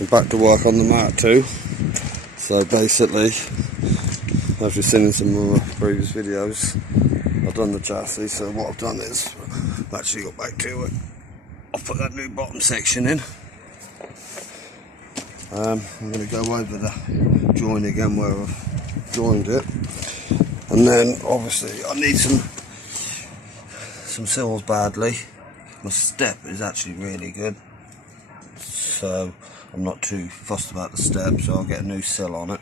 I'm back to work on the Mk2. So basically, as you've seen in some of my previous videos, I've done the chassis. So what I've done is I've actually got back to it. I've put that new bottom section in. I'm going to go over the join again where I've joined it, and then obviously I need some sills badly. My step is actually really good, so I'm not too fussed about the step, so I'll get a new sill on it.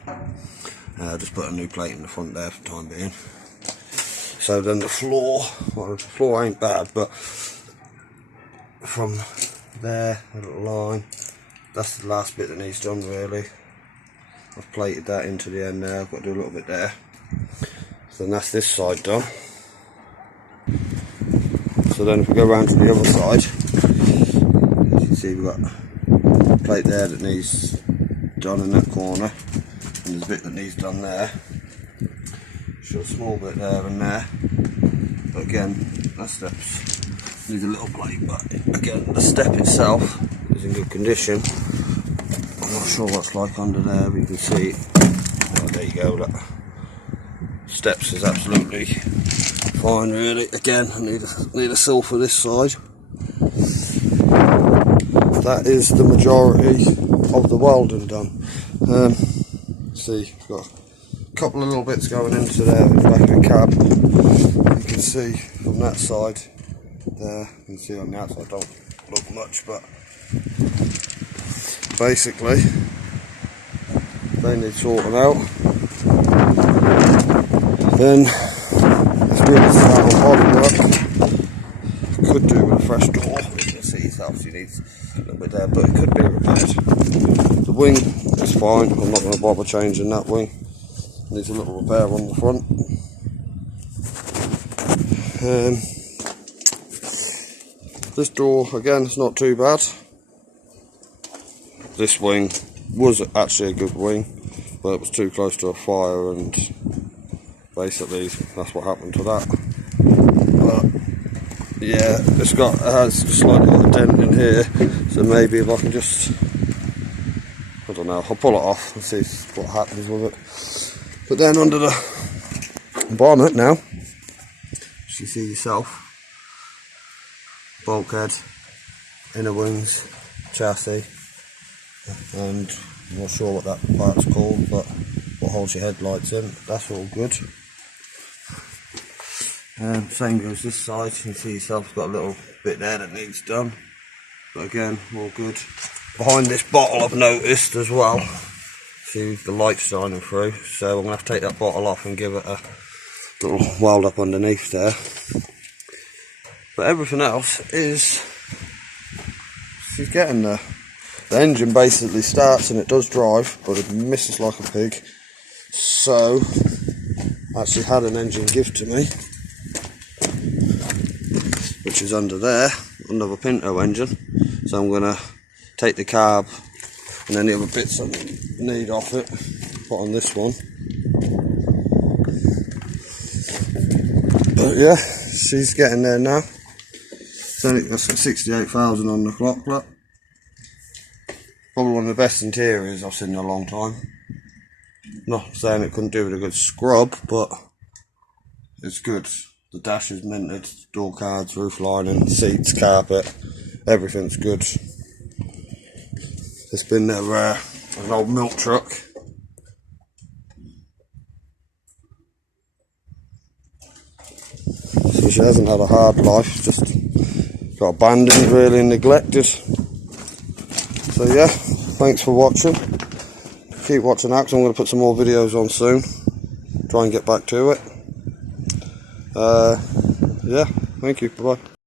Just put a new plate in the front there for the time being. So then the floor, well, the floor ain't bad, but from there, a little line, that's the last bit that needs done really. I've plated that into the end now, I've got to do a little bit there. So then that's this side done. So then if we go around to the other side, as you can see we've got a plate there that needs done in that corner, and there's a bit that needs done there. Show a small bit there and there, but again, that steps needs a little plate, but again the step itself is in good condition. I'm not sure what's like under there, but you can see, oh, there you go, that steps is absolutely fine really. Again, I need a sill for this side. That is the majority of the welding done. See, we've got a couple of little bits going into there in the back of the cab. You can see from that side there, you can see on the outside, don't look much, but basically they need sorting out. Then it's really start on body work. Could do with a fresh door. You can see yourself, she needs a little bit there, but it could be repaired. The wing is fine, I'm not going to bother changing that wing. Needs a little repair on the front. This door, again, it's not too bad. This wing was actually a good wing, but it was too close to a fire, and basically that's what happened to that. But yeah, it has just like a little dent in here, so maybe if I can just, I don't know, I'll pull it off and see what happens with it. But then under the bonnet now, as you see yourself, bulkhead, inner wings, chassis, and I'm not sure what that part's called, but what holds your headlights in, that's all good. Same goes this side, you can see yourself, it's got a little bit there that needs done, but again, all good. Behind this bottle I've noticed as well, see the light shining through, so I'm going to have to take that bottle off and give it a little weld up underneath there. But everything else is, she's getting there. The engine basically starts and it does drive, but it misses like a pig. So I actually had an engine gift to me, which is under there, another Pinto engine. So I'm going to take the carb and any other bits I need off it, put on this one. But yeah, she's getting there now. It's only got 68,000 on the clock. Look. Probably one of the best interiors I've seen in a long time. Not saying it couldn't do with a good scrub, but it's good. The dash is minted, door cards, roof lining, seats, carpet, everything's good. It's been there, an old milk truck. So she hasn't had a hard life, just got abandoned really and neglected. So yeah, thanks for watching. Keep watching that, because I'm going to put some more videos on soon. Try and get back to it. Yeah, thank you, bye bye.